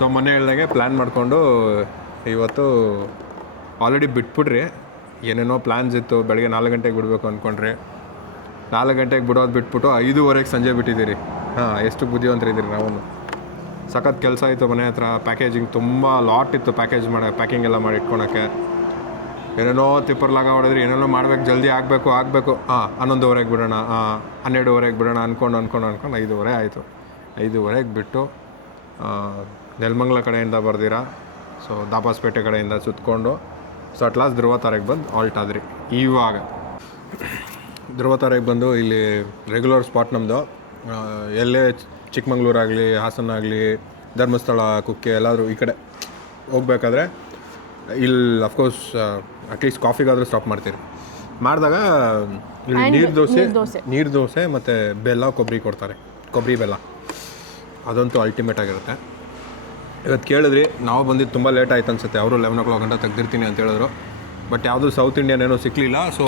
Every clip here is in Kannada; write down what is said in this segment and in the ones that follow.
ಸೊ ಮೊನ್ನೆ ಹೇಳ್ದಂಗೆ ಪ್ಲ್ಯಾನ್ ಮಾಡಿಕೊಂಡು ಇವತ್ತು ಆಲ್ರೆಡಿ ಬಿಟ್ಬಿಟ್ರಿ. ಏನೇನೋ ಪ್ಲ್ಯಾನ್ಸ್ ಇತ್ತು, ಬೆಳಗ್ಗೆ 4 ಗಂಟೆಗೆ ಬಿಡಬೇಕು ಅಂದ್ಕೊಂಡ್ರಿ. 4 ಗಂಟೆಗೆ ಬಿಡೋದು ಬಿಟ್ಬಿಟ್ಟು 5:15 ಸಂಜೆ ಬಿಟ್ಟಿದ್ದೀರಿ. ಹಾಂ, ಎಷ್ಟು ಬುದ್ಧಿವಂತರಿದ್ದೀರಿ. ನಾವು ಸಖತ್ ಕೆಲಸ ಇತ್ತು ಮನೆ ಹತ್ರ. ಪ್ಯಾಕೇಜಿಂಗ್ ತುಂಬ ಲಾಟ್ ಇತ್ತು, ಪ್ಯಾಕಿಂಗ್ ಎಲ್ಲ ಮಾಡಿ ಇಟ್ಕೊಳಕ್ಕೆ. ಏನೇನೋ ತಿಪ್ಪರ್ಲಾಗ ಹೊಡೆದ್ರಿ, ಏನೇನೋ ಮಾಡ್ಬೇಕು, ಜಲ್ದಿ ಆಗಬೇಕು. 11:15 ಬಿಡೋಣ, 12:15 ಬಿಡೋಣ ಅಂದ್ಕೊಂಡು 5:30 ಆಯಿತು. 5:30 ಬಿಟ್ಟು ನೆಲಮಂಗಲ ಕಡೆಯಿಂದ ಬರ್ದಿರಾ, ಸೊ ದಾಬಾಸ್ಪೇಟೆ ಕಡೆಯಿಂದ ಸುತ್ತಕೊಂಡು ಸೊ ಅಟ್ ಲಾಸ್ಟ್ ಧ್ರುವತಾರೆಗೆ ಬಂದು ಆಲ್ಟ್ ಆದ್ರಿ. ಇವಾಗ ಧ್ರುವತಾರೆಗೆ ಬಂದು ಇಲ್ಲಿ ರೆಗ್ಯುಲರ್ ಸ್ಪಾಟ್ ನಮ್ಮದು. ಎಲ್ಲೇ ಚಿಕ್ಕಮಂಗ್ಳೂರಾಗಲಿ, ಹಾಸನ ಆಗಲಿ, ಧರ್ಮಸ್ಥಳ, ಕುಕ್ಕೆ ಎಲ್ಲಾದರೂ ಈ ಕಡೆ ಹೋಗ್ಬೇಕಾದ್ರೆ ಇಲ್ಲಿ ಅಫ್ಕೋರ್ಸ್ ಅಟ್ಲೀಸ್ಟ್ ಕಾಫಿಗಾದರೂ ಸ್ಟಾಪ್ ಮಾಡ್ತೀರಿ. ಮಾಡಿದಾಗ ಇಲ್ಲಿ ನೀರು ದೋಸೆ ಮತ್ತು ಬೆಲ್ಲ ಕೊಬ್ಬರಿ ಕೊಡ್ತಾರೆ, ಕೊಬ್ಬರಿ ಬೆಲ್ಲ. ಅದಂತೂ ಅಲ್ಟಿಮೇಟ್ ಆಗಿರುತ್ತೆ. ಇವತ್ತು ಕೇಳಿದ್ರಿ, ನಾವು ಬಂದಿದ್ದು ತುಂಬ ಲೇಟ್ ಆಯ್ತು ಅನ್ಸುತ್ತೆ. ಅವರು 11 o'clock ಗಂಟೆ ತೆಗ್ದಿರ್ತೀನಿ ಅಂತ ಹೇಳಿದ್ರು. ಬಟ್ ಯಾವುದೂ ಸೌತ್ ಇಂಡಿಯನ್ ಏನೋ ಸಿಕ್ಕಲಿಲ್ಲ. ಸೊ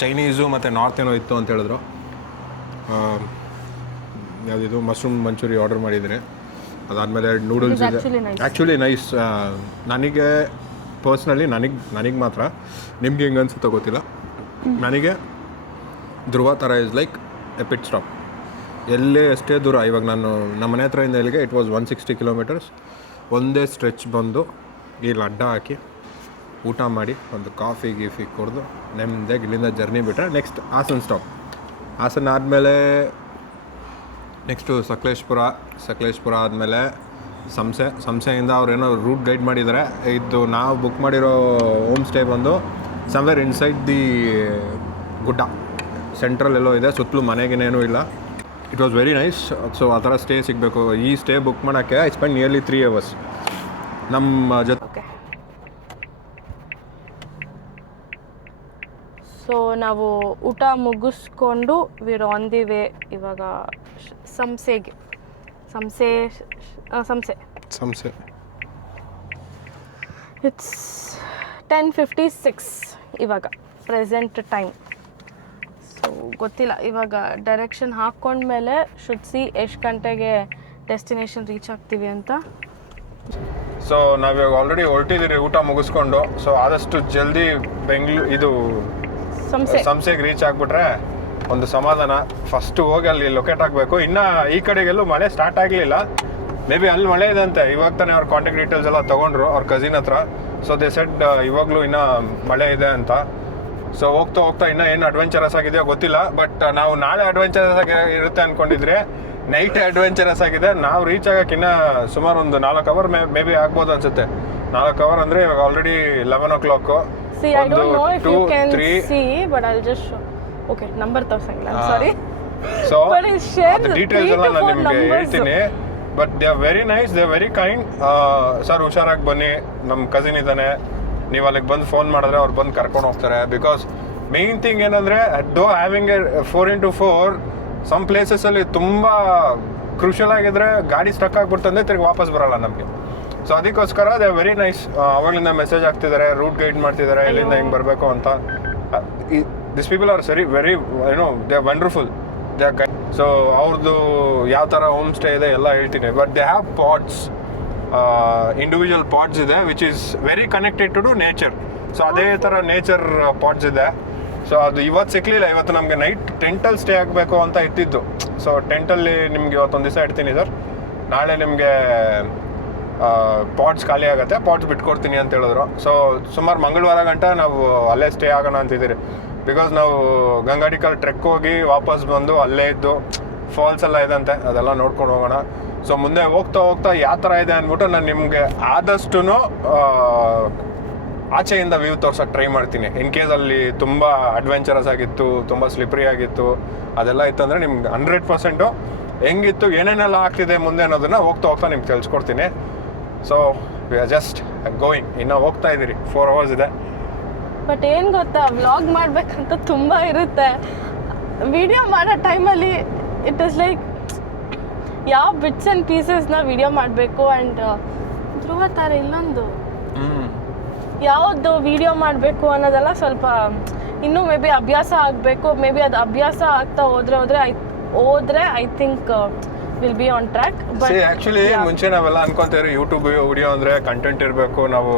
ಚೈನೀಸು ಮತ್ತು ನಾರ್ತ್ ಏನೋ ಇತ್ತು ಅಂತ ಹೇಳಿದ್ರು. ಯಾವುದಿದು ಮಶ್ರೂಮ್ ಮಂಚೂರಿ ಆರ್ಡರ್ ಮಾಡಿದರೆ, ಅದಾದಮೇಲೆ ನೂಡಲ್ಸ್ ಇದೆ. Actually nice. ನನಗೆ ಪರ್ಸ್ನಲಿ ನನಗೆ ಮಾತ್ರ, ನಿಮ್ಗೆ ಹೆಂಗೆ ಅನ್ಸುತ್ತೋ ಗೊತ್ತಿಲ್ಲ, ನನಗೆ Dhruvatara is like a pit stop. ಎಲ್ಲೇ ಎಷ್ಟೇ ದೂರ, ಇವಾಗ ನಾನು ನಮ್ಮ ಮನೆ ಹತ್ರದಿಂದ ಇಲ್ಲಿಗೆ ಇಟ್ ವಾಸ್ 160 kilometers. ಒಂದೇ ಸ್ಟ್ರೆಚ್ ಬಂದು ಇಲ್ಲಿ ಅಡ್ಡ ಹಾಕಿ ಊಟ ಮಾಡಿ ಒಂದು ಕಾಫಿ ಕುಡಿದು ನೆಮ್ಮದಿಯಾಗಿ ಇಲ್ಲಿಂದ ಜರ್ನಿ ಬಿಟ್ಟರೆ ನೆಕ್ಸ್ಟ್ ಹಾಸನ ಸ್ಟಾಪ್. ಹಾಸನ ಆದಮೇಲೆ ನೆಕ್ಸ್ಟು ಸಕಲೇಶ್ಪುರ ಆದಮೇಲೆ ಸಂಸೆಯಿಂದ ಅವ್ರೇನೋ ರೂಟ್ ಗೈಡ್ ಮಾಡಿದ್ದಾರೆ. ಇದು ನಾವು ಬುಕ್ ಮಾಡಿರೋ ಹೋಮ್ ಸ್ಟೇ ಬಂದು ಸಮ್ವೇರ್ ಇನ್ಸೈಡ್ ದಿ ಗುಡ್ಡ, ಸೆಂಟ್ರಲ್ ಎಲ್ಲೋ ಇದೆ, ಸುತ್ತಲೂ ಮನೆಗೇನೇನೂ ಇಲ್ಲ. It was very nice. So ಆ ಥರ ಸ್ಟೇ ಸಿಗಬೇಕು. ಈ ಸ್ಟೇ ಬುಕ್ ಮಾಡೋಕ್ಕೆ ಐ ಸ್ಪೆಂಡ್ ನಿಯರ್ಲಿ 3 hours ನಮ್ಮ ಜೊತೆ. ಸೊ ನಾವು ಊಟ ಮುಗಿಸ್ಕೊಂಡು ವಿರ್ ಆನ್ ದಿ ವೇ ಇವಾಗ ಸಂಸೆ ಇಟ್ಸ್ 10:56 ಇವಾಗ ಪ್ರೆಸೆಂಟ್ ಟೈಮ್. ಸೊ ಗೊತ್ತಿಲ್ಲ, ಇವಾಗ ಡೈರೆಕ್ಷನ್ ಹಾಕ್ಕೊಂಡ್ಮೇಲೆ ಶುಡ್ ಸಿ ಎಷ್ಟು ಗಂಟೆಗೆ ಡೆಸ್ಟಿನೇಷನ್ ರೀಚ್ ಆಗ್ತೀವಿ ಅಂತ. ಸೊ ನಾವಿವಾಗ ಆಲ್ರೆಡಿ ಹೊರಟಿದ್ದೀರಿ ಊಟ ಮುಗಿಸ್ಕೊಂಡು. ಸೊ ಆದಷ್ಟು ಜಲ್ದಿ ಇದು ಸಂಸೆಗೆ ರೀಚ್ ಆಗಿಬಿಟ್ರೆ ಒಂದು ಸಮಾಧಾನ. ಫಸ್ಟು ಹೋಗಿ ಅಲ್ಲಿ ಲೊಕೇಟ್ ಆಗಬೇಕು. ಇನ್ನು ಈ ಕಡೆಗೆಲ್ಲೂ ಮಳೆ ಸ್ಟಾರ್ಟ್ ಆಗಲಿಲ್ಲ. ಮೇ ಬಿ ಅಲ್ಲಿ ಮಳೆ ಇದೆ ಅಂತೆ. ಇವಾಗ ತಾನೇ ಅವ್ರ ಕಾಂಟ್ಯಾಕ್ಟ್ ಡೀಟೇಲ್ಸ್ ಎಲ್ಲ ತೊಗೊಂಡ್ರು ಅವ್ರ ಕಸಿನ್ ಹತ್ರ. ಸೊ ದೇ ಸೆಡ್ ಇವಾಗಲೂ ಇನ್ನೂ ಮಳೆ ಇದೆ ಅಂತ. ಸೊ ಹೋಗ್ತಾ ಇನ್ನೂ ಏನು ಅಡ್ವೆಂಚರಸ್ ಆಗಿದೆಯೋ ಗೊತ್ತಿಲ್ಲ. ಬಟ್ ನಾವು ನಾಳೆ ಅಡ್ವೆಂಚರಸ್ ಆಗಿ ಇರುತ್ತೆ ಅಂದ್ಕೊಂಡಿದ್ರೆ ನೈಟ್ ಅಡ್ವೆಂಚರಸ್ ಆಗಿದೆ. ನಾವು ರೀಚ್ ಆಗೋಕೆ ಇನ್ನೂ ಸುಮಾರು ಒಂದು 4 hour ಮೇ ಬಿ ಆಗ್ಬೋದು ಅನ್ಸುತ್ತೆ. 4 hour ಅಂದರೆ ಇವಾಗ already 11 o'clock. See, I don't know if you can see, but I'll just show. Okay, number ತೋರ್ಸಂಗಿಲ್ಲ, sorry. So but it's shared the details ಎಲ್ಲ ನಾನು ನಿಮಗೆ ಹೇಳ್ತೀನಿ. But they are very nice, they are very kind. Sir ಹುಷಾರಾಗಿ ಬನ್ನಿ, ನಮ್ಮ ಕಸಿನ್ ಇದ್ದಾನೆ, ನೀವು ಅಲ್ಲಿಗೆ ಬಂದು ಫೋನ್ ಮಾಡಿದ್ರೆ ಅವ್ರು ಬಂದು ಕರ್ಕೊಂಡು ಹೋಗ್ತಾರೆ. ಬಿಕಾಸ್ ಮೇನ್ ಥಿಂಗ್ ಏನಂದರೆ ದೋ ಹ್ಯಾವಿಂಗ್ ಎ 4x4 ಸಮ್ ಪ್ಲೇಸಸಲ್ಲಿ ತುಂಬ ಕ್ರೂಷಲ್ ಆಗಿದ್ರೆ ಗಾಡಿ ಸ್ಟಕ್ ಆಗಿಬಿಡ್ತಂದ್ರೆ ತಿರ್ಗಿ ವಾಪಸ್ ಬರಲ್ಲ ನಮಗೆ. ಸೊ ಅದಕ್ಕೋಸ್ಕರ ದೇ ವೆರಿ ನೈಸ್. ಅವಾಗಲಿಂದ ಮೆಸೇಜ್ ಆಗ್ತಿದ್ದಾರೆ, ರೂಟ್ ಗೈಡ್ ಮಾಡ್ತಿದ್ದಾರೆ, ಎಲ್ಲಿಂದ ಹೆಂಗೆ ಬರಬೇಕು ಅಂತ. This people are very they are wonderful, they are guide. So ಅವ್ರದ್ದು ಯಾವ ಥರ ಹೋಮ್ ಸ್ಟೇ ಇದೆ ಎಲ್ಲ ಹೇಳ್ತೀನಿ. But they have pods, individual pods ಇದೆ which is very connected to nature. So ಅದೇ ಥರ ನೇಚರ್ ಪಾಟ್ಸ್ ಇದೆ. ಸೊ ಅದು ಇವತ್ತು ಸಿಕ್ಕಲಿಲ್ಲ. ಇವತ್ತು ನಮಗೆ ನೈಟ್ ಟೆಂಟಲ್ಲಿ ಸ್ಟೇ ಆಗಬೇಕು ಅಂತ ಇಟ್ಟಿದ್ದು. ಸೊ ಟೆಂಟಲ್ಲಿ ನಿಮ್ಗೆ ಇವತ್ತೊಂದು ದಿವಸ ಇಡ್ತೀನಿ ಸರ್, ನಾಳೆ ನಿಮಗೆ ಪಾಟ್ಸ್ ಖಾಲಿ ಆಗುತ್ತೆ, ಪಾಟ್ಸ್ ಬಿಟ್ಕೊಡ್ತೀನಿ ಅಂತ ಹೇಳಿದ್ರು. ಸೊ ಸುಮಾರು ಮಂಗಳವಾರ ಗಂಟ ನಾವು ಅಲ್ಲೇ ಸ್ಟೇ ಆಗೋಣ ಅಂತಿದ್ದೀರಿ. ಬಿಕಾಸ್ ನಾವು ಗಂಗಾಡಿಕಲ್ ಟ್ರೆಕ್ ಹೋಗಿ ವಾಪಸ್ ಬಂದು ಅಲ್ಲೇ ಇದ್ದು ಫಾಲ್ಸ್ ಎಲ್ಲ ಇದೆ ಅಂತೆ, ಅದೆಲ್ಲ ನೋಡ್ಕೊಂಡು ಹೋಗೋಣ. ಸೊ ಮುಂದೆ ಹೋಗ್ತಾ ಯಾವ ಥರ ಇದೆ ಅಂದ್ಬಿಟ್ಟು ನಾನು ನಿಮಗೆ ಆದಷ್ಟು ಆಚೆಯಿಂದ ವ್ಯೂ ತೋರ್ಸೋಕೆ ಟ್ರೈ ಮಾಡ್ತೀನಿ. ಇನ್ ಕೇಸ್ ಅಲ್ಲಿ ತುಂಬ ಅಡ್ವೆಂಚರಸ್ ಆಗಿತ್ತು, ತುಂಬ ಸ್ಲಿಪ್ರಿ ಆಗಿತ್ತು, ಅದೆಲ್ಲ ಇತ್ತು ಅಂದರೆ ನಿಮ್ಗೆ 100% ಹೆಂಗಿತ್ತು, ಏನೇನೆಲ್ಲ ಆಗ್ತಿದೆ ಮುಂದೆ ಅನ್ನೋದನ್ನು ಹೋಗ್ತಾ ನಿಮ್ಗೆ ತಿಳಿಸ್ಕೊಡ್ತೀನಿ. So we are just going. ಇನ್ನೂ ಹೋಗ್ತಾ ಇದ್ದೀರಿ, 4 hours ಇದೆ. ಬಟ್ ಏನು ಗೊತ್ತಾ, ವ್ಲಾಗ್ ಮಾಡಬೇಕಂತ ತುಂಬ ಇರುತ್ತೆ. ವಿಡಿಯೋ ಮಾಡೋ ಟೈಮಲ್ಲಿ ಇಟ್ ಇಸ್ ಲೈಕ್ ಯಾವ ಬಿಟ್ಸ್ ಆ್ಯಂಡ್ ಪೀಸಸ್ನ ವಿಡಿಯೋ ಮಾಡಬೇಕು. ಆ್ಯಂಡ್ ಧ್ರುವತಾರ ಇನ್ನೊಂದು ಯಾವುದು ವಿಡಿಯೋ ಮಾಡಬೇಕು ಅನ್ನೋದೆಲ್ಲ ಸ್ವಲ್ಪ ಇನ್ನೂ ಮೇ ಬಿ ಅಭ್ಯಾಸ ಆಗಬೇಕು. ಮೇ ಬಿ ಅದು ಅಭ್ಯಾಸ ಆಗ್ತಾ ಹೋದರೆ I think will be on track. But actually ಮುಂಚೆ ನಾವೆಲ್ಲ ಅನ್ಕೊಂತೀವಿ ಯೂಟ್ಯೂಬ್ ವಿಡಿಯೋ ಅಂದ್ರೆ ಕಂಟೆಂಟ್ ಇರಬೇಕು, ನಾವು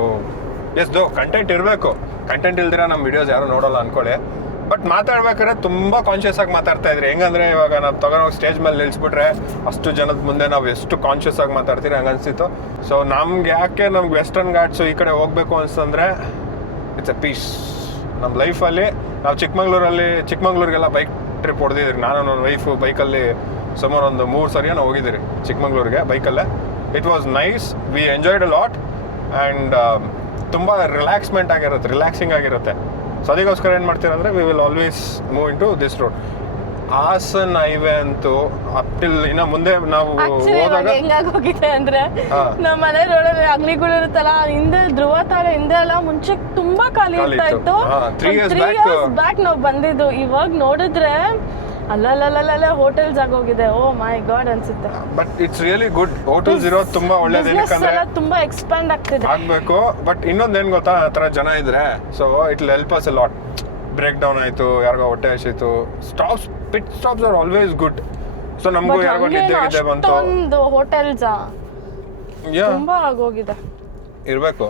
ಕಂಟೆಂಟ್ ಇರಬೇಕು, ಕಂಟೆಂಟ್ ಇಲ್ದಿರ ನಮ್ಮ ವಿಡಿಯೋಸ್ ಯಾರು ನೋಡಲ್ಲ ಅನ್ಕೊಳ್ಳಿ. ಬಟ್ ಮಾತಾಡ್ಬೇಕಾದ್ರೆ ತುಂಬ ಕಾನ್ಷಿಯಸ್ ಆಗಿ ಮಾತಾಡ್ತಾ ಇದ್ರಿ. ಹೆಂಗಂದ್ರೆ ಇವಾಗ ನಾವು ತಗೊಂಡೋಗಿ ಸ್ಟೇಜ್ ಮೇಲೆ ನಿಲ್ಸ್ಬಿಟ್ರೆ ಅಷ್ಟು ಜನದ ಮುಂದೆ ನಾವು ಎಷ್ಟು ಕಾನ್ಷಿಯಸ್ ಆಗಿ ಮಾತಾಡ್ತೀರಿ ಹಂಗೆ ಅನಿಸ್ತಿತ್ತು. ಸೊ ನಮ್ಗೆ ಯಾಕೆ ನಮ್ಗೆ ವೆಸ್ಟರ್ನ್ ಘಾಟ್ಸು ಈ ಕಡೆ ಹೋಗ್ಬೇಕು ಅನ್ಸ್ತಂದ್ರೆ ಇಟ್ಸ್ ಎ ಪೀಸ್. ನಮ್ಮ ಲೈಫಲ್ಲಿ ನಾವು ಚಿಕ್ಕಮಂಗ್ಳೂರಿಗೆಲ್ಲ ಬೈಕ್ ಟ್ರಿಪ್ ಹೊಡೆದಿದ್ರಿ. ನಾನು ನನ್ನ ವೈಫು ಬೈಕಲ್ಲಿ ಸುಮಾರು ಒಂದು 3 ಸರಿ ನಾವು ಹೋಗಿದ್ದೀರಿ ಚಿಕ್ಕಮಂಗ್ಳೂರಿಗೆ ಬೈಕಲ್ಲೇ. It was nice, we enjoyed a lot and ತುಂಬ ರಿಲ್ಯಾಕ್ಸಿಂಗ್ ಆಗಿರುತ್ತೆ. ಸೊ ಅದಕ್ಕೋಸ್ಕರ ಏನು ಮಾಡ್ತೀರ ಅಂದರೆ we will always move in to this road. Hassan highway ಅಂತೂ ಅಪ್ ಟಿಲ್ ಇನ್ನು ಮುಂದೆ ನಾವು ಹೋದಾಗ ಹೆಂಗಾಗೋಗಿದೆ ಅಂದ್ರೆ ನಮ್ಮ ಮನೆ ರೋಡಲ್ಲಿ ಅಂಗಡಿಗಳು ಇರುತ್ತಲ್ಲ, ಹಿಂದೆ ಧ್ರುವ ತಾಳ ಹಿಂದೆ ಎಲ್ಲ ಮುಂಚೆ ತುಂಬಾ ಖಾಲಿ ಇರ್ತಾ ಇತ್ತು. 3 years ಬ್ಯಾಕ್ ನಾವು ಬಂದಿದ್ದು. ಇವಾಗ ನೋಡಿದ್ರೆ ಅಲ್ಲಲ್ಲ ಹೋಟೆಲ್ಸ್ ಆಗೋಗಿದೆ. ಓ ಮೈ ಗಾಡ್ ಅನ್ಸುತ್ತೆ. But it's really good. Hotels ಇರೋದು ತುಂಬಾ ಒಳ್ಳೇದು. ಯಾಕಂದ್ರೆ ತುಂಬಾ ಎಕ್ಸ್ಪ್ಯಾಂಡ್ ಆಗ್ಬೇಕು. ಬಟ್ ಇನ್ನೊಂದೇನು ಗೊತ್ತಾ, ಆ ಥರ ಜನ ಇದ್ರೆ so it will help us a lot. Break down ಆಯ್ತು, ಯಾರಿಗೋ ಹೊಟ್ಟೆ ಹಸಿತು, pit stops are always good. So ನಮಗೂ ಯಾರಿಗೋ ನಿದ್ದೆ ಬಂತು, ಒಂದು ಹೋಟೆಲ್ಸ್ ತುಂಬಾ ಆಗೋಗಿದೆ ಇರಬೇಕು.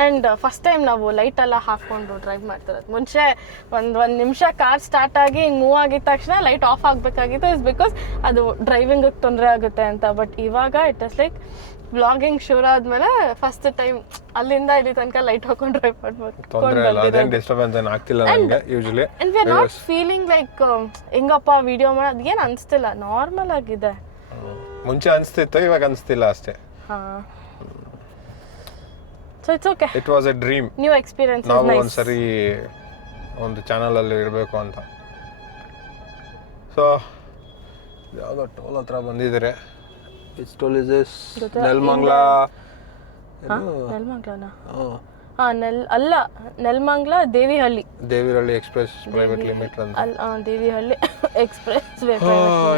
ಆ್ಯಂಡ್ ಫಸ್ಟ್ ಟೈಮ್ ನಾವು ಲೈಟ್ ಎಲ್ಲ ಹಾಕ್ಕೊಂಡು ಡ್ರೈವ್ ಮಾಡ್ತಿರೋದು. ಮುಂಚೆ ಒಂದು ನಿಮಿಷ ಕಾರ್ ಸ್ಟಾರ್ಟ್ ಆಗಿ ಹಿಂಗೆ ಮೂವ್ ಆಗಿದ ತಕ್ಷಣ ಲೈಟ್ ಆಫ್ ಆಗಬೇಕಾಗಿತ್ತು. ಇಸ್ ಬಿಕಾಸ್ ಅದು ಡ್ರೈವಿಂಗಿಗೆ ತೊಂದರೆ ಆಗುತ್ತೆ ಅಂತ. ಬಟ್ ಇವಾಗ ಇಟ್ ಇಸ್ ಲೈಕ್ ವ್ಲಾಗಿಂಗ್ ಶುರು ಆದ್ಮೇಲೆ ಫಸ್ಟ್ ಟೈಮ್ ಅಲ್ಲಿಂದ ಇಲ್ಲಿ ತನಕ ಲೈಟ್ ಹಾಕೊಂಡು ಡ್ರೈವ್ ಮಾಡ್ಬೋದು. ಫೀಲಿಂಗ್ ಲೈಕ್ ಹೆಂಗಪ್ಪ ವಿಡಿಯೋ ಮಾಡೋದು ಏನು ಅನಿಸ್ತಿಲ್ಲ, ನಾರ್ಮಲ್ ಆಗಿದೆ. ಮುಂಚೆ ಅನಿಸ್ತಿತ್ತು, ಇವಾಗ ಅನಿಸ್ತಿಲ್ಲ ಅಷ್ಟೇ. ಹಾಂ, so it's okay. It was A dream. New experience. ನಾವು ಒಂದ್ಸರಿ ಒಂದು ಚಾನಲಲ್ಲಿ ಇರಬೇಕು ಅಂತ. ಸೊ ಯಾವುದೋ ಟೋಲ್ ಹತ್ರ ಬಂದಿದ್ದಾರೆ. It's toll is this Nelamangala. ನೆಲಮಂಗಲನಾ? ಅಲ್ಲ, Nelamangala Devihalli express private limited ಅಂತ. ದೇವಿಹಳ್ಳಿ ಎಕ್ಸ್ಪ್ರೆಸ್.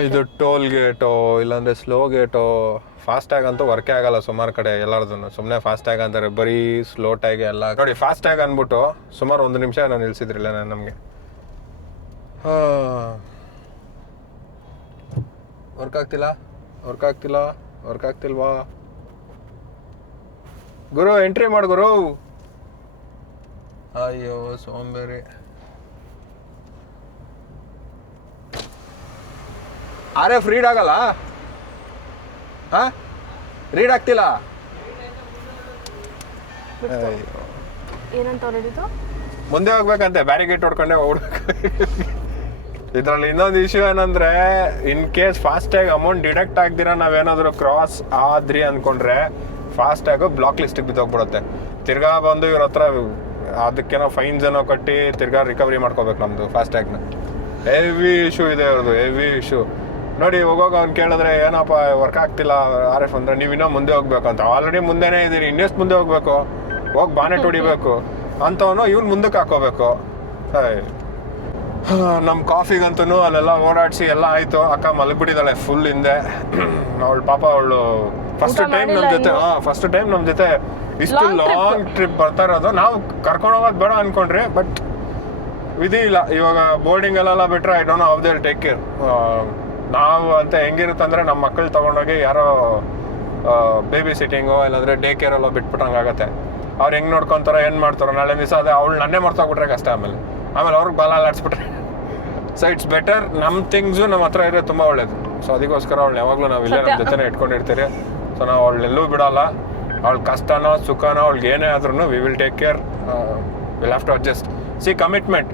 ಇದು ಟೋಲ್ ಗೇಟೋ ಇಲ್ಲಾಂದ್ರೆ ಸ್ಲೋ ಗೇಟೋ. ಫಾಸ್ಟ್ ಟ್ಯಾಗ್ ಅಂತೂ ವರ್ಕೇ ಆಗಲ್ಲ ಸುಮಾರು ಕಡೆ ಎಲ್ಲರದನ್ನು. ಸುಮ್ಮನೆ ಫಾಸ್ಟ್ ಟ್ಯಾಗ್ ಅಂತಾರೆ, ಬರೀ ಸ್ಲೋ ಟ್ಯಾಗ್ ಎಲ್ಲ. ನೋಡಿ ಫಾಸ್ಟ್ ಟ್ಯಾಗ್ ಅಂದ್ಬಿಟ್ಟು ಸುಮಾರು 1 ನಿಮಿಷ ನಾನು ನಿಲ್ಸಿದ್ರಿಲ್ಲ ನಮಗೆ. ವರ್ಕ್ ಆಗ್ತಿಲ್ವಾ ಗುರು? ಎಂಟ್ರಿ ಮಾಡು ಗುರು. ಅಯ್ಯೋ ಸೋಂಬೇರಿ. RF ರೀಡ್ ಆಗಲ್ಲ? ರೀಡ್ ಆಗ್ತಿಲ್ಲ? ಏನಂತ ಹೇಳಿದ್ದು? ಮುಂದೆ ಹೋಗ್ಬೇಕಂತೆ, ಬ್ಯಾರಿಗೇಟ್ ಹೊಡ್ಕೊಂಡೆ ಹೋಗ್ಬೇಕು. ಇದರಲ್ಲಿ ಇನ್ನೊಂದು ಇಶ್ಯೂ ಏನಂದ್ರೆ, in case fast tag amount deduct ಆಗ್ದಿರ ನಾವೇನಾದ್ರು ಕ್ರಾಸ್ ಆದ್ರಿ ಅನ್ಕೊಂಡ್ರೆ ಫಾಸ್ಟ್ ಟ್ಯಾಗು ಬ್ಲಾಕ್ ಲಿಸ್ಟಿಗೆ ಬಿದ್ದೋಗ್ಬಿಡುತ್ತೆ. ತಿರ್ಗಾ ಬಂದು ಇವ್ರ ಹತ್ರ ಅದಕ್ಕೇನೋ ಫೈನ್ಸ್ ಏನೋ ಕಟ್ಟಿ ತಿರ್ಗಾ ರಿಕವರಿ ಮಾಡ್ಕೋಬೇಕು ನಮ್ದು ಫಾಸ್ಟ್ ಟ್ಯಾಗ್ನ. ಹೆವಿ ಇಶ್ಯೂ ಇದೆ ಅವ್ರದ್ದು, ಹೆವಿ ಇಶ್ಯೂ. ನೋಡಿ ಹೋಗೋಗ ಅವ್ನು ಕೇಳಿದ್ರೆ ಏನಪ್ಪ ವರ್ಕ್ ಆಗ್ತಿಲ್ಲ RF ಅಂದ್ರೆ, ನೀವು ಇನ್ನೂ ಮುಂದೆ ಹೋಗ್ಬೇಕು ಅಂತ. ಆಲ್ರೆಡಿ ಮುಂದೆನೇ ಇದ್ದೀರಿ, ಇನ್ನೆಷ್ಟು ಮುಂದೆ ಹೋಗ್ಬೇಕು? ಹೋಗಿ ಬಾನೆಟ್ ಹೊಡಿಬೇಕು ಅಂತವನು ಇವ್ನು ಮುಂದಕ್ಕೆ ಹಾಕೋಬೇಕು. ನಮ್ಮ ಕಾಫಿಗಂತೂ ಅಲ್ಲೆಲ್ಲ ಓಡಾಡಿಸಿ ಎಲ್ಲ ಆಯಿತು. ಅಕ್ಕ ಮಲಗಿಬಿಟ್ಟಿದ್ದಾಳೆ ಫುಲ್ ಹಿಂದೆ. ಅವಳು ಪಾಪ ಫಸ್ಟ್ ಟೈಮ್ ನಮ್ಮ ಜೊತೆ ಇಷ್ಟು ಲಾಂಗ್ ಟ್ರಿಪ್ ಬರ್ತಾ ಇರೋದು. ನಾವು ಕರ್ಕೊಂಡು ಹೋಗೋದು ಬೇಡ ಅನ್ಕೊಂಡ್ರಿ, ಬಟ್ ವಿಧಿ ಇಲ್ಲ. ಇವಾಗ ಬೋರ್ಡಿಂಗ್ ಎಲ್ಲ ಬಿಟ್ರೆ I don't know how they will take care. ನಾವು ಅಂತ ಹೆಂಗಿರುತ್ತಂದ್ರೆ ನಮ್ಮ ಮಕ್ಕಳು ತೊಗೊಂಡೋಗಿ ಯಾರೋ ಬೇಬಿ ಸಿಟ್ಟಿಂಗು ಇಲ್ಲಾಂದರೆ ಡೇ ಕೇರೆಲ್ಲ ಬಿಟ್ಬಿಟ್ಟಂಗೆ ಆಗುತ್ತೆ. ಅವ್ರು ಹೆಂಗೆ ನೋಡ್ಕೊತಾರೋ ಏನು ಮಾಡ್ತಾರೋ, ನಾಳೆ ದಿವಸ ಅದೇ ಅವಳು ನನ್ನೇ ಮರ್ತೋಗ್ಬಿಟ್ರೆ ಕಷ್ಟ. ಆಮೇಲೆ ಅವ್ರಿಗೆ ಬಾಲ ಆಡಿಸ್ಬಿಟ್ರೆ. ಸೊ ಇಟ್ಸ್ ಬೆಟರ್ ನಮ್ಮ ಥಿಂಗ್ಸು ನಮ್ಮ ಹತ್ರ ಇರೋದು ತುಂಬ ಒಳ್ಳೇದು. ಸೊ ಅದಕ್ಕೋಸ್ಕರ ಅವಳು ಯಾವಾಗಲೂ ನಾವು ಇಲ್ಲೇ ನಮ್ಮ ಜೊತೆನೇ ಇಟ್ಕೊಂಡಿರ್ತೀರಿ. ಸೊ ನಾವು ಅವಳೆಲ್ಲೂ ಬಿಡೋಲ್ಲ. ಅವಳ ಕಷ್ಟನೋ ಸುಖನೋ ಅವ್ಳಿಗೆ ಏನೇ ಆದ್ರೂ we will take care. Will have to adjust. See commitment.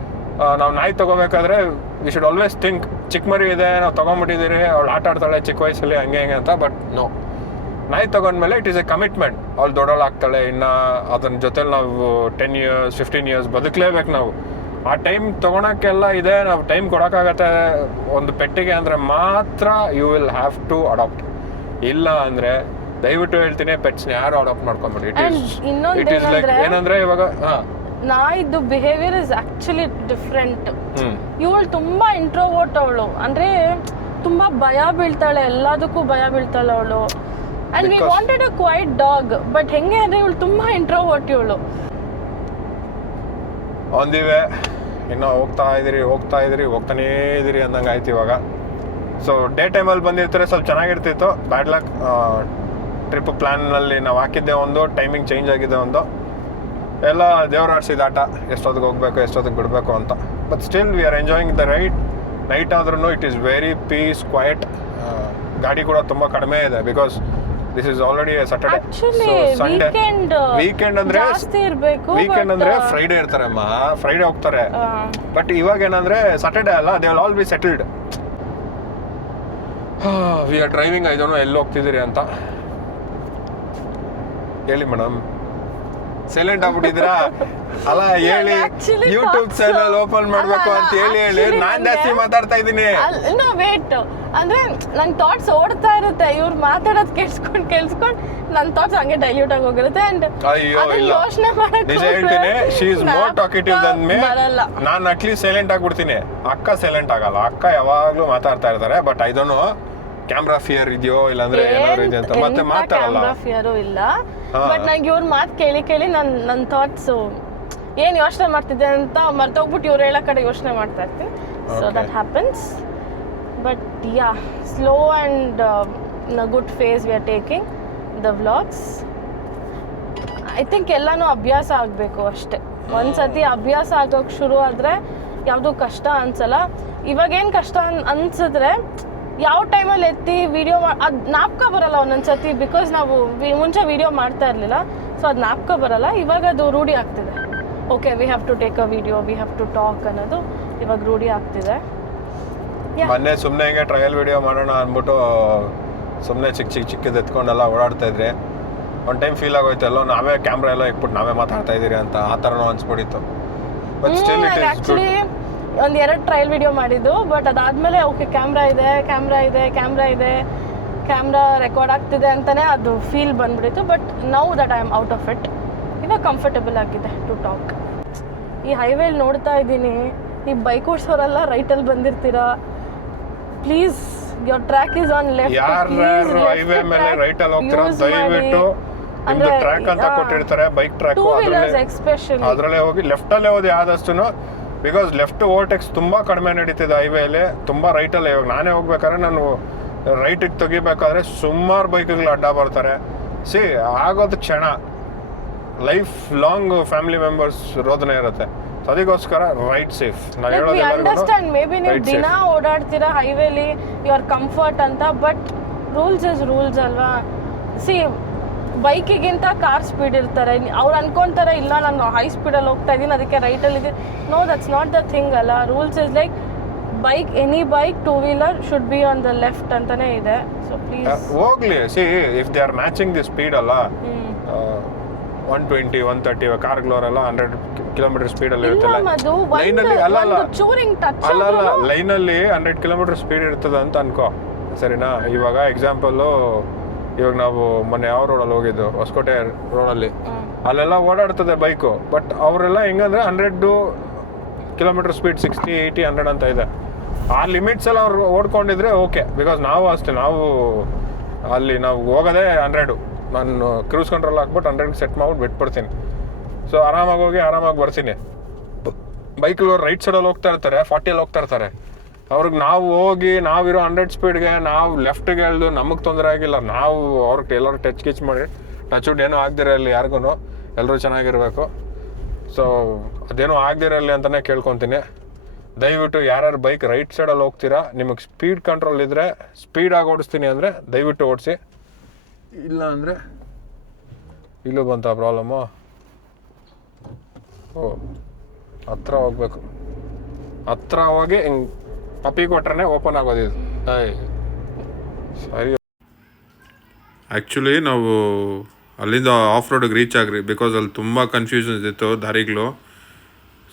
ನಾವು ನಾಯಿ ತೊಗೋಬೇಕಾದ್ರೆ ವಿ ಶುಡ್ ಆಲ್ವೇಸ್ ಥಿಂಕ್, ಚಿಕ್ಕ ಮರಿ ಇದೆ, ನಾವು ತೊಗೊಂಡ್ಬಿಟ್ಟಿದ್ದೀರಿ, ಅವಳು ಆಟ ಆಡ್ತಾಳೆ ಚಿಕ್ಕ ವಯಸ್ಸಲ್ಲಿ ಹಂಗೆ ಅಂತ. ಬಟ್ ನೋ, ನಾಯಿ ತೊಗೊಂಡ್ಮೇಲೆ ಇಟ್ ಈಸ್ ಎ ಕಮಿಟ್ಮೆಂಟ್. ಅವಳು ದೊಡ್ಡವಳಾಗ್ತಾಳೆ, ಇನ್ನು ಅದನ್ನ ಜೊತೆಲಿ ನಾವು 10 years 15 years ಬದುಕಲೇಬೇಕು ನಾವು. ಆ ಟೈಮ್ ತೊಗೊಳಕ್ಕೆಲ್ಲ ಇದೆ, ನಾವು ಟೈಮ್ ಕೊಡೋಕ್ಕಾಗತ್ತೆ ಒಂದು ಪೆಟ್ಟಿಗೆ ಅಂದರೆ ಮಾತ್ರ you will have to adapt. ಇಲ್ಲ ಅಂದರೆ ದಯವಿಟ್ಟು ಹೇಳ್ತೀನಿ, ಪೆಟ್ಸ್ನ ಯಾರು ಅಡಾಪ್ಟ್ ಮಾಡ್ಕೊಂಬಿಡಿ. ಇಟ್ ಈಸ್ ಲೈಕ್ ಏನಂದರೆ ಇವಾಗ ನಾಯಿದ್ದು ಬಿಹೇವಿಯರ್ ಇಸ್ ಆಕ್ಚುಲಿ ಡಿಫ್ರೆಂಟ್. ಇವಳು ತುಂಬಾ ಇಂಟ್ರೋವರ್ಟ್. ಅವಳು ಅಂದ್ರೆ ತುಂಬಾ ಭಯ ಬೀಳ್ತಾಳೆ, ಎಲ್ಲದಕ್ಕೂ ಭಯ ಬೀಳ್ತಾಳೆ ಅವಳು. And we wanted a quiet dog, but ಹೆಂಗೆ ಅಂದ್ರೆ ಇವಳು ತುಂಬಾ ಇಂಟ್ರೋವರ್ಟ್. ಇವಳು ಒಂದಿವೆ ಇನ್ನು ಹೋಗ್ತಾನೇ ಇದ್ದೀರಿ ಅಂದಂಗೆ ಆಯ್ತು. ಇವಾಗ ಸೊ ಡೇ ಟೈಮಲ್ಲಿ ಬಂದಿರ್ತಾರೆ ಸ್ವಲ್ಪ ಚೆನ್ನಾಗಿರ್ತಿತ್ತು. ಬ್ಯಾಡ್ ಲಕ್, ಟ್ರಿಪ್ ಪ್ಲ್ಯಾನ್ನಲ್ಲಿ ನಾವು ಹಾಕಿದ್ದೆ ಒಂದು, ಟೈಮಿಂಗ್ ಚೇಂಜ್ ಆಗಿದೆ ಒಂದು, ಎಲ್ಲ ದೇವ್ರ ಆಡ್ಸಿದ ಆಟ, ಎಷ್ಟೊತ್ತಿಗೆ ಹೋಗ್ಬೇಕು ಎಷ್ಟೊತ್ತಿಗೆ ಬಿಡಬೇಕು ಅಂತ. But still we are enjoying the ride. Night ಆದ್ರೂ it is very peace, quiet. ಗಾಡಿ ಕೂಡ ತುಂಬ ಕಡಿಮೆ ಇದೆ because this is already Saturday. Sunday weekend ಅಂದ್ರೆ ವೀಕೆಂಡ್ ಅಂದ್ರೆ ಫ್ರೈಡೇ ಇರ್ತಾರೆ ಅಮ್ಮ, ಫ್ರೈಡೇ ಹೋಗ್ತಾರೆ. ಬಟ್ ಇವಾಗ ಏನಂದ್ರೆ ಸ್ಯಾಟರ್ಡೆ ಅಲ್ಲ, they will all be settled. We are driving. I don't know ಎಲ್ಲಿ ಹೋಗ್ತಿದ್ದೀರಿ ಅಂತ ಹೇಳಿ ಮೇಡಮ್. ಸೈಲೆಂಟ್ ಆಗ್ಬಿಟ್ಟಿದ್ದೀರಾ? ಅಲ್ಲ ಹೇಳಿ, ಯೂಟ್ಯೂಬ್ ಚಾನಲ್ ಓಪನ್ ಮಾಡ್ಬೇಕು ಅಂತ ಹೇಳಿ ನಾನ್ ಜಾಸ್ತಿ ಮಾತಾಡ್ತಾ ಇದ್ದೀನಿ. ವೇಟ್ ಅಂದ್ರೆ ನನ್ ಥಾಟ್ಸ್ ಓಡ್ತಾ ಇರುತ್ತೆ, ಇವ್ರು ಮಾತಾಡೋದು ಕೇಳಿಸ್ಕೊಂಡು ನನ್ ಥಾಟ್ಸ್ ಹಂಗೆ ಡೈಲ್ಯೂಟ್ ಆಗಿ ಹೋಗಿರುತ್ತೆ. ಅಂಡ್ ಅಯ್ಯೋ ಇಲ್ಲ, ನಿಜ ಹೇಳ್ತೀನಿ, she is more talkative than me. ನಾನು ಅಟ್ಲೀಸ್ಟ್ ಸೈಲೆಂಟ್ ಆಗ್ಬಿಡ್ತೀನಿ, ಅಕ್ಕ ಸೈಲೆಂಟ್ ಆಗಲ್ಲ. ಅಕ್ಕ ಯಾವಾಗ್ಲೂ ಮಾತಾಡ್ತಾ ಇರ್ತಾರೆ. But I don't know camera fear ಇದೆಯೋ ಇಲ್ಲಾಂದ್ರೆ ಏನಾದ್ರು ಇದೆ ಅಂತ ಮತ್ತೆ ಮಾತಾಡಲ್ಲ. ಕ್ಯಾಮ್ರಾ ಫಿಯರ್ ಇಲ್ಲ, ಬಟ್ ನಂಗೆ ಇವ್ರ ಮಾತು ಕೇಳಿ ನನ್ನ ಥಾಟ್ಸ್ ಏನ್ ಯೋಚನೆ ಮಾಡ್ತಿದ್ದೆ ಅಂತ ಮರ್ತೋಗ್ಬಿಟ್ಟು ಇವ್ರು ಹೇಳೋ ಕಡೆ ಯೋಚನೆ ಮಾಡ್ತಾ ಇರ್ತೀನಿ. So that happens. But yeah, slow and in a good phase we are taking the vlogs. I think ಎಲ್ಲಾನು ಅಭ್ಯಾಸ ಆಗಬೇಕು ಅಷ್ಟೇ. ಒಂದ್ಸತಿ ಅಭ್ಯಾಸ ಆಗೋಕೆ ಶುರು ಆದರೆ ಯಾವುದು ಕಷ್ಟ ಅನ್ಸಲ್ಲ. ಇವಾಗೇನು ಕಷ್ಟ ಅನ್ಸಿದ್ರೆ ಯಾವ ಟೈಮಲ್ಲಿ ಎತ್ತಿ ವಿಡಿಯೋ ಅದು ನಾಪ್ಕ ಬರಲ್ಲ ಒಂದೊಂದ್ಸತಿ, ಬಿಕಾಸ್ ನಾವು ಮುಂಚೆ ವಿಡಿಯೋ ಮಾಡ್ತಾ ಇರಲಿಲ್ಲ. ಸೊ ಅದು ನಾಪ್ಕ ಬರಲ್ಲ. ಇವಾಗ ಅದು ರೂಢಿ ಆಗ್ತಿದೆ. Okay, we have to take a video, we have to talk ಅನ್ನೋದು ಇವಾಗ ರೂಢಿ ಆಗ್ತಿದೆ. ಮೊನ್ನೆ ಸುಮ್ಮನೆ ಹಿಂಗೆ ಟ್ರಯಲ್ ವಿಡಿಯೋ ಮಾಡೋಣ ಅಂದ್ಬಿಟ್ಟು ಸುಮ್ಮನೆ ಚಿಕ್ಕದು ಎತ್ಕೊಂಡೆಲ್ಲ ಓಡಾಡ್ತಾ ಇದ್ರಿ. ಒಂದು ಟೈಮ್ ಫೀಲ್ ಆಗೋಯ್ತು, ಎಲ್ಲೋ ನಾವೇ ಕ್ಯಾಮ್ರಾ ಎಲ್ಲ ಇಟ್ಬಿಟ್ಟು ನಾವೇ ಮಾತಾಡ್ತಾ ಇದ್ದೀರಿ ಅಂತ ಆ ಥರನೂ ಅನ್ಸ್ಬಿಟ್ಟಿತ್ತು. But still it is actually ಒಂದು 2 ಟ್ರಯಲ್ ವಿಡಿಯೋ ಮಾಡಿದ್ದು. ಬಟ್ ಅದಾದಮೇಲೆ ಓಕೆ ಕ್ಯಾಮ್ರಾ ರೆಕಾರ್ಡ್ ಆಗ್ತಿದೆ ಅಂತಲೇ ಅದು ಫೀಲ್ ಬಂದ್ಬಿಟ್ಟಿತ್ತು. But now that I am out of it. ಇವಾಗ ಕಂಫರ್ಟಬಲ್ ಆಗಿದೆ ಟು ಟಾಕ್. ಈ ಹೈವೇಲಿ ನೋಡ್ತಾ ಇದ್ದೀನಿ, ಈ ಬೈಕ್ ಓಡಿಸೋರೆಲ್ಲ ರೈಟಲ್ಲಿ ಬಂದಿರ್ತೀರಾ. Please, your track is on left. ಯಾರು ಹೈವೇ ಮೇಲೆ ರೈಟಲ್ಲಿ ಹೋಗ್ತೀರಾ ದಯವಿಟ್ಟು ನಿಮ್ದು ಟ್ರ್ಯಾಕ್ ಅಂತ ಕೊಟ್ಟಿರ್ತಾರೆ, ಬೈಕ್ ಟ್ರ್ಯಾಕ್, ಅದರಲ್ಲೇ ಹೋಗಿ ಲೆಫ್ಟಲ್ಲೇ ಹೋಗಿ ಆದಷ್ಟು. ಬಿಕಾಸ್ ಲೆಫ್ಟ್ ಓವರ್ಟೇಕ್ಸ್ ತುಂಬ ಕಡಿಮೆ ನಡೀತಿದೆ ಹೈವೇಲಿ, ತುಂಬ ರೈಟಲ್ಲೇ. ಇವಾಗ ನಾನೇ ಹೋಗ್ಬೇಕಾದ್ರೆ ನಾನು ರೈಟಿಗೆ ತೆಗಿಬೇಕಾದ್ರೆ ಸುಮಾರು ಬೈಕ್ಗಳು ಅಡ್ಡ ಬರ್ತಾರೆ. ಸಿ ಆಗೋದು ಕ್ಷಣ, ಲೈಫ್ ಲಾಂಗ್ ಫ್ಯಾಮಿಲಿ ಮೆಂಬರ್ಸ್ ರೋದನೆ ಇರುತ್ತೆ. ಅದಕ್ಕೋಸ್ಕರ ರೈಟ್ ಸೇಫ್. ನಾವು ಅಂಡರ್ಸ್ಟ್ಯಾಂಡ್, ಮೇ ಬಿ ನೀವು ದಿನ ಓಡಾಡ್ತೀರಾ ಹೈವೇಲಿ, ಯುವರ್ ಕಂಫರ್ಟ್ ಅಂತ. ಬಟ್ ರೂಲ್ಸ್ ಇಸ್ ರೂಲ್ಸ್ ಅಲ್ವಾ. ಸಿ ಬೈಕಿಗಿಂತ ಕಾರ್ ಸ್ಪೀಡ್ ಇರ್ತಾರೆ. ಅವ್ರು ಅನ್ಕೊಂತಾರೆ ಇಲ್ಲ ನಾನು ಹೈ ಸ್ಪೀಡಲ್ಲಿ ಹೋಗ್ತಾ ಇದ್ದೀನಿ ಅದಕ್ಕೆ ರೈಟಲ್ಲಿ ಇದ್ದೀನಿ. No, that's not the thing ಅಲ್ಲ. Rules is like bike, any bike, 2-wheeler should be on the left ಅಂತಾನೆ ಇದೆ. ಸೊ ಪ್ಲೀಸ್ ಹೋಗ್ಲಿ. See if they are matching the speed ಅಲ್ಲ, 120, 130 ಕಾರ್ಗಳವರೆಲ್ಲ 100 ಕಿಲೋಮೀಟರ್ ಸ್ಪೀಡಲ್ಲಿ ಇರುತ್ತೆ. ಲೈನಲ್ಲಿ ಅಲ್ಲ ಲೈನಲ್ಲಿ 100 ಕಿಲೋಮೀಟರ್ ಸ್ಪೀಡ್ ಇರ್ತದೆ ಅಂತ ಅನ್ಕೋ, ಸರಿನಾ? ಇವಾಗ ಎಕ್ಸಾಂಪಲ್ಲು, ಇವಾಗ ನಾವು ಮೊನ್ನೆ ಯಾವ ರೋಡಲ್ಲಿ ಹೋಗಿದ್ದು, ಹೊಸಕೋಟೆ ರೋಡಲ್ಲಿ, ಅಲ್ಲೆಲ್ಲ ಓಡಾಡ್ತದೆ ಬೈಕು. ಬಟ್ ಅವರೆಲ್ಲ ಹೆಂಗಂದ್ರೆ 100 ಕಿಲೋಮೀಟರ್ ಸ್ಪೀಡ್, 60, 80, 100 ಅಂತ ಇದೆ. ಆ ಲಿಮಿಟ್ಸ್ ಎಲ್ಲ ಅವ್ರು ಓಡ್ಕೊಂಡಿದ್ರೆ ಓಕೆ. ಬಿಕಾಸ್ ನಾವು ಅಷ್ಟೇ, ನಾವು ಹೋಗೋದೇ 100. ನಾನು ಕ್ರೂಸ್ ಕಂಟ್ರೋಲ್ ಹಾಕ್ಬಿಟ್ಟು 100 ಸೆಟ್ ಮಾಡ್ಬಿಟ್ಟು ಬಿಟ್ಬಿಡ್ತೀನಿ. ಸೊ ಆರಾಮಾಗಿ ಹೋಗಿ ಆರಾಮಾಗಿ ಬರ್ತೀನಿ. ಬೈಕಲ್ಲಿ ರೈಟ್ ಸೈಡಲ್ಲಿ ಹೋಗ್ತಾ ಇರ್ತಾರೆ, 40ಅಲ್ಲಿ ಹೋಗ್ತಾ ಇರ್ತಾರೆ. ಅವ್ರಿಗೆ ನಾವು ಹೋಗಿ ನಾವಿರೋ 100 ಸ್ಪೀಡ್ಗೆ ನಾವು ಲೆಫ್ಟಿಗೆ ಎಳ್ದು ನಮಗೆ ತೊಂದರೆ ಆಗಿಲ್ಲ. ನಾವು ಅವ್ರಿಗೆ ಎಲ್ಲರೂ ಟಚ್ ಮಾಡಿ ಟಚ್ವುಡ್ ಏನೂ ಆಗದಿರಲಿ, ಯಾರಿಗೂ ಎಲ್ಲರೂ ಚೆನ್ನಾಗಿರಬೇಕು. ಸೊ ಅದೇನೋ ಆಗದಿರಲಿ ಅಂತಲೇ ಕೇಳ್ಕೊತೀನಿ. ದಯವಿಟ್ಟು ಯಾರ್ಯಾರು ಬೈಕ್ ರೈಟ್ ಸೈಡಲ್ಲಿ ಹೋಗ್ತೀರಾ, ನಿಮಗೆ ಸ್ಪೀಡ್ ಕಂಟ್ರೋಲ್ ಇದ್ದರೆ, ಸ್ಪೀಡಾಗಿ ಓಡಿಸ್ತೀನಿ ಅಂದರೆ ದಯವಿಟ್ಟು ಓಡಿಸಿ. ಇಲ್ಲ ಅಂದರೆ ಇಲ್ಲೂ ಬಂತ ಪ್ರಾಬ್ಲಮ್ಮು. ಹತ್ರ ಹೋಗ್ಬೇಕು, ಹತ್ರ ಹೋಗಿ ಹಿಂಗೆ ಪಪ್ಪಿ ಕೊಟ್ರೆ ಓಪನ್ ಆಗೋದಿದು. ಸರಿ. ಆ್ಯಕ್ಚುಲಿ ನಾವು ಅಲ್ಲಿಂದ ಆಫ್ ರೋಡಿಗೆ ರೀಚ್ ಆಗ್ರಿ, ಬಿಕಾಸ್ ಅಲ್ಲಿ ತುಂಬ ಕನ್ಫ್ಯೂಷನ್ಸ್ ಇತ್ತು ದಾರಿಗಳು.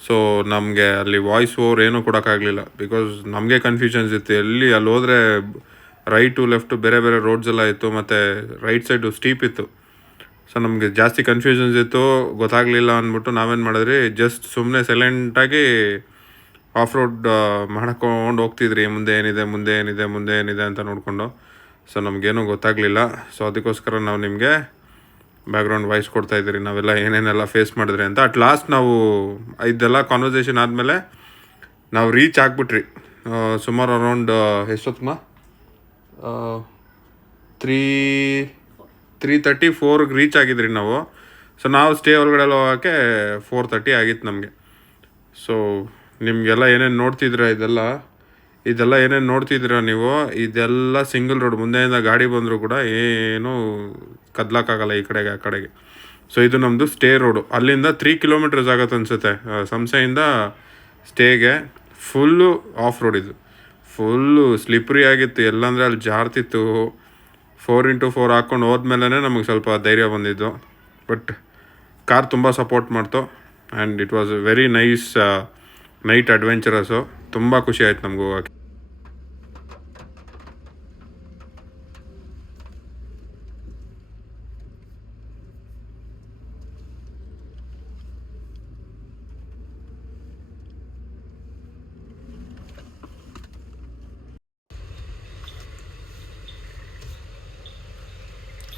ಸೊ ನಮಗೆ ಅಲ್ಲಿ ವಾಯ್ಸ್ ಓವರ್ ಏನೂ ಕೊಡೋಕ್ಕಾಗಲಿಲ್ಲ, ಬಿಕಾಸ್ ನಮಗೆ ಕನ್ಫ್ಯೂಷನ್ಸ್ ಇತ್ತು. ಅಲ್ಲಿ ಹೋದರೆ ರೈಟು ಲೆಫ್ಟು ಬೇರೆ ಬೇರೆ ರೋಡ್ಸ್ ಎಲ್ಲ ಇತ್ತು, ಮತ್ತು ರೈಟ್ ಸೈಡು ಸ್ಟೀಪ್ ಇತ್ತು. ಸೊ ನಮಗೆ ಜಾಸ್ತಿ ಕನ್ಫ್ಯೂಷನ್ಸ್ ಇತ್ತು, ಗೊತ್ತಾಗಲಿಲ್ಲ ಅಂದ್ಬಿಟ್ಟು ನಾವೇನು ಮಾಡಿದ್ರಿ, ಜಸ್ಟ್ ಸುಮ್ಮನೆ ಸೈಲೆಂಟಾಗಿ ಆಫ್ ರೋಡ್ ಮಾಡ್ಕೊಂಡು ಹೋಗ್ತಿದ್ರಿ. ಮುಂದೆ ಏನಿದೆ ಅಂತ ನೋಡಿಕೊಂಡು. ಸೊ ನಮಗೇನೂ ಗೊತ್ತಾಗಲಿಲ್ಲ. ಸೊ ಅದಕ್ಕೋಸ್ಕರ ನಾವು ನಿಮಗೆ ಬ್ಯಾಕ್ಗ್ರೌಂಡ್ ವಾಯ್ಸ್ ಕೊಡ್ತಾಯಿದ್ದೀರಿ, ನಾವೆಲ್ಲ ಏನೇನೆಲ್ಲ ಫೇಸ್ ಮಾಡಿದ್ರಿ ಅಂತ. ಅಟ್ ಲಾಸ್ಟ್ ನಾವು ಇದೆಲ್ಲ ಕಾನ್ವರ್ಸೇಷನ್ ಆದಮೇಲೆ ನಾವು ರೀಚ್ ಆಗಿಬಿಟ್ರಿ. ಸುಮಾರು ಅರೌಂಡ್ ಎಷ್ಟೊತ್ತಮ್ಮ 3:34ಗೆ ರೀಚ್ ಆಗಿದ್ರಿ ನಾವು. ಸೊ ನಾವು ಸ್ಟೇ ಒಳಗಡೆ ಹೋಗೋಕ್ಕೆ 4:30 ಆಗಿತ್ತು ನಮಗೆ. ಸೊ ನಿಮಗೆಲ್ಲ ಏನೇನು ನೋಡ್ತಿದ್ದೀರಾ ಇದೆಲ್ಲ ಏನೇನು ನೋಡ್ತಿದ್ದೀರಾ ನೀವು, ಇದೆಲ್ಲ ಸಿಂಗಲ್ ರೋಡ್. ಮುಂದೆಯಿಂದ ಗಾಡಿ ಬಂದರೂ ಕೂಡ ಏನೂ ಕದ್ಲಕ್ಕಾಗಲ್ಲ ಈ ಕಡೆಗೆ ಆ ಕಡೆಗೆ. ಸೊ ಇದು ನಮ್ಮದು ಸ್ಟೇ ರೋಡು. ಅಲ್ಲಿಂದ 3 ಕಿಲೋಮೀಟರ್ಸ್ ಆಗುತ್ತೆ ಅನಿಸುತ್ತೆ ಸಂಸೆಯಿಂದ ಸ್ಟೇಗೆ. ಫುಲ್ಲು ಆಫ್ ರೋಡ್ ಇದು, ಫುಲ್ಲು ಸ್ಲಿಪ್ರಿ ಆಗಿತ್ತು. ಎಲ್ಲಂದರೆ ಅಲ್ಲಿ ಜಾರ್ತಿತ್ತು. 4x4 ಹಾಕ್ಕೊಂಡು ಹೋದ್ಮೇಲೆ ನಮಗೆ ಸ್ವಲ್ಪ ಧೈರ್ಯ ಬಂದಿದ್ದು. ಬಟ್ ಕಾರ್ ತುಂಬ ಸಪೋರ್ಟ್ ಮಾಡ್ತು and it was very nice night adventurous. ತುಂಬ ಖುಷಿ ಆಯ್ತು ನಮಗೂ ಹೋಗೋಕ್ಕೆ.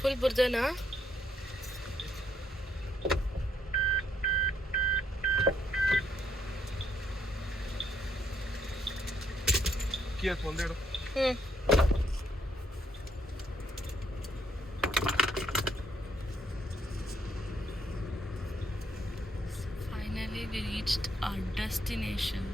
ಫುಲ್ ಬುರ್ಜನಾ? Finally we reached our destination.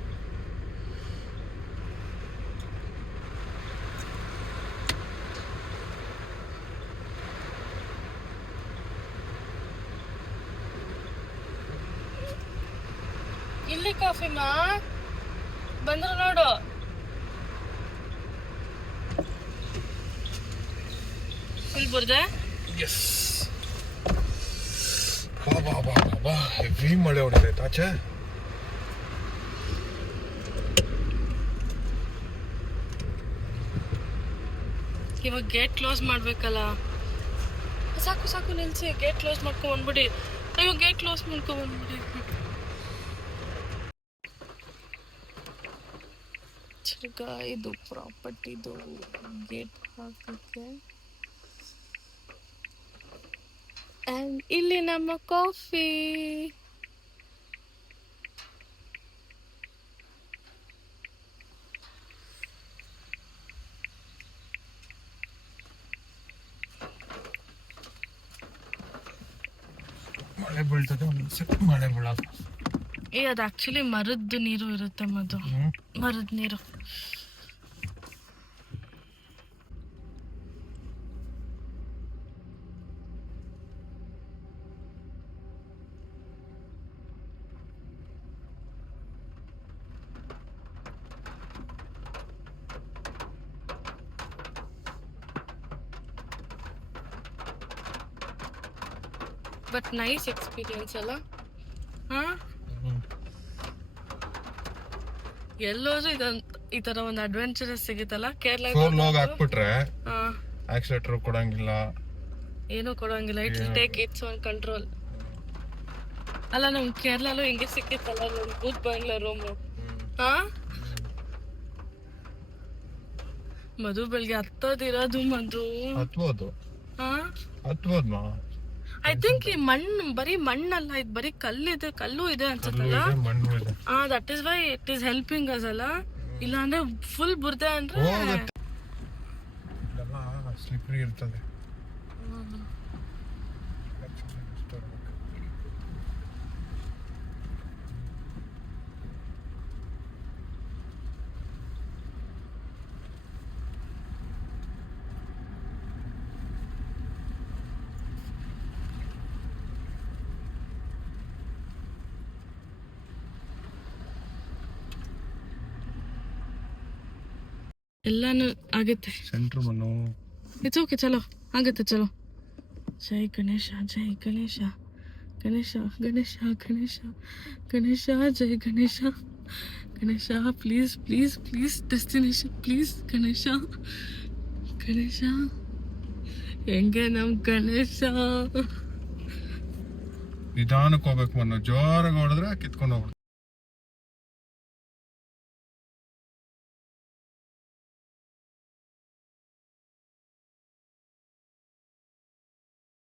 ಇಲ್ಲಿ ಕಾಫಿಮಾ ಬಂದ್ರು ನೋಡು. ಫುಲ್ ಬುರ್ಜ. ಎಸ್, ಬಾ ಹೆವಿ ಮಳೆ ಹೊಡಿತೈತೆ ಆಚೆ. ಇವಾಗ ಗೇಟ್ ಕ್ಲೋಸ್ ಮಾಡ್ಬೇಕಲ್ಲ. ಸಾಕು ನಿಲ್ಸಿ, ಗೇಟ್ ಕ್ಲೋಸ್ ಮಾಡ್ಕೊಂಡ್ ಬಂದ್ಬಿಡಿ. ಅಯ್ಯೋ ಗೇಟ್ ಕ್ಲೋಸ್ ಮಾಡ್ಕೊಂಡ್ ಬಂದ್ಬಿಡಿ. ಇದು ಪ್ರಾಪರ್ಟಿದು ಗೇಟ್ ಹಾಕಕ್ಕೆ. ಅಂಡ್ ಇಲ್ಲಿ ನಮ್ಮ ಕಾಫಿ. ಮಳೆ ಬೀಳ್ತದೆ, ಮಳೆ ಬೀಳಲ್ಲ. ಅದು ಆಕ್ಚುಲಿ ಮರದ್ದು ನೀರು ಇರುತ್ತೆ, ಮರದ ನೀರು. ಬಟ್ ನೈಸ್ ಎಕ್ಸ್ಪೀರಿಯನ್ಸ್ ಅಲ್ಲ. ಎಲ್ಲೋದ್ರು ಈ ತರ ಒಂದು ಅಡ್ವೆಂಚರಸ್ ಸಿಗುತ್ತಲ್ಲ. ಕೇರಳ ಹಾಕ್ಬಿಟ್ರೆ ಆಕ್ಸಿಲೇಟರ್ ಕೊಡಂಗಿಲ್ಲ, ಏನೂ ಕೊಡಂಗಿಲ್ಲ. It will take its own control. ಅಲ್ಲ ನಮ್ ಕೇರಳಲ್ಲೂ ಹಿಂಗೆ ಸಿಕ್ಕಿತ್ತಲ್ಲ ನೋಡಿ, ಭೂತ್ ಬಂಗ್ಲಾ ರೂಮು. ಮಧು ಬೆಳಿಗ್ಗೆ ಹತ್ತೋದಿರೋದು ಹತ್ಬೋದು. ಐ ಥಿಂಕ್ ಈ ಬರೀ ಮಣ್ಣಲ್ಲ, ಇದು ಬರೀ ಕಲ್ಲು ಇದೆ ಅನ್ಸುತ್ತಲ್ಲ. That is why it is helping us ಅಲ್ಲ. ಇಲ್ಲ ಅಂದ್ರೆ ಫುಲ್ ಬುರ್ದೆ ಅಂದ್ರೆ ಸ್ಲಿಪ್ರಿ ಇರ್ತದೆ. ಎಲ್ಲಾನು ಆಗುತ್ತೆ. ಸೆಂಟ್ರ್ ಮಣ್ಣು. ಇಟ್ಸ್ ಓಕೆ, ಚಲೋ ಆಗುತ್ತೆ, ಚಲೋ. ಜೈ ಗಣೇಶ, ಜೈ ಗಣೇಶ, ಗಣೇಶ ಗಣೇಶ ಗಣೇಶ ಗಣೇಶ, ಜೈ Ganesha Ganesha. Please please please destination please. Ganesha Ganesha ಹೆಂಗೆ ನಮ್ ಗಣೇಶ. ನಿಧಾನಕ್ಕೆ ಹೋಗ್ಬೇಕು, ಜೋರಾಗಿ ಹೊಡೆದ್ರೆ ಕಿತ್ಕೊಂಡು ಹೋಗ್ಬಿಡ್ತು.